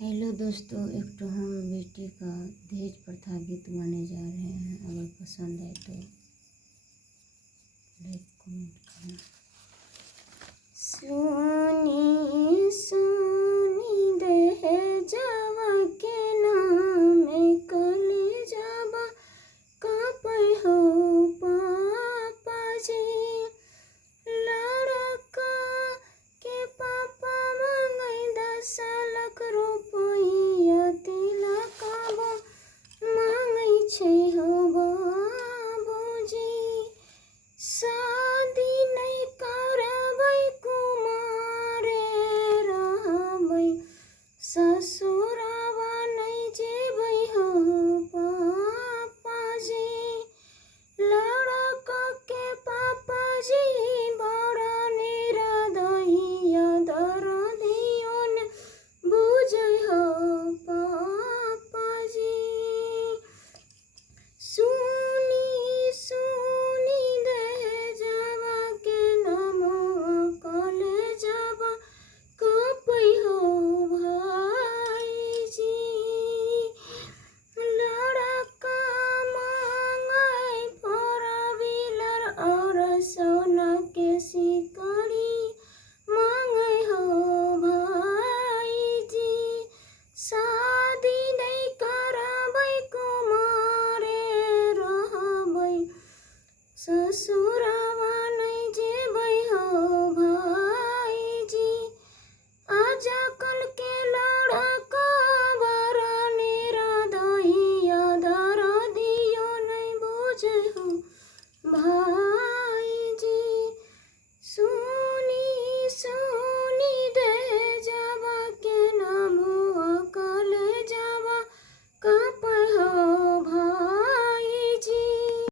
Hello दोस्तों, एक तो हम बेटी का दहेज प्रथा गीत गाने जा रहे हैं। अगर पसंद आए तो लाइक कमेंट करना। सोनी सोनी दहेजवा के नाम कले जाबा कापै हो पापा जी। लड़का के पापा मांगै 10 लाख रुपैया, तिलकवा मांगै छै हो बाबूजी। शादी नहीं करबै, कुमारे रहबै, ससुर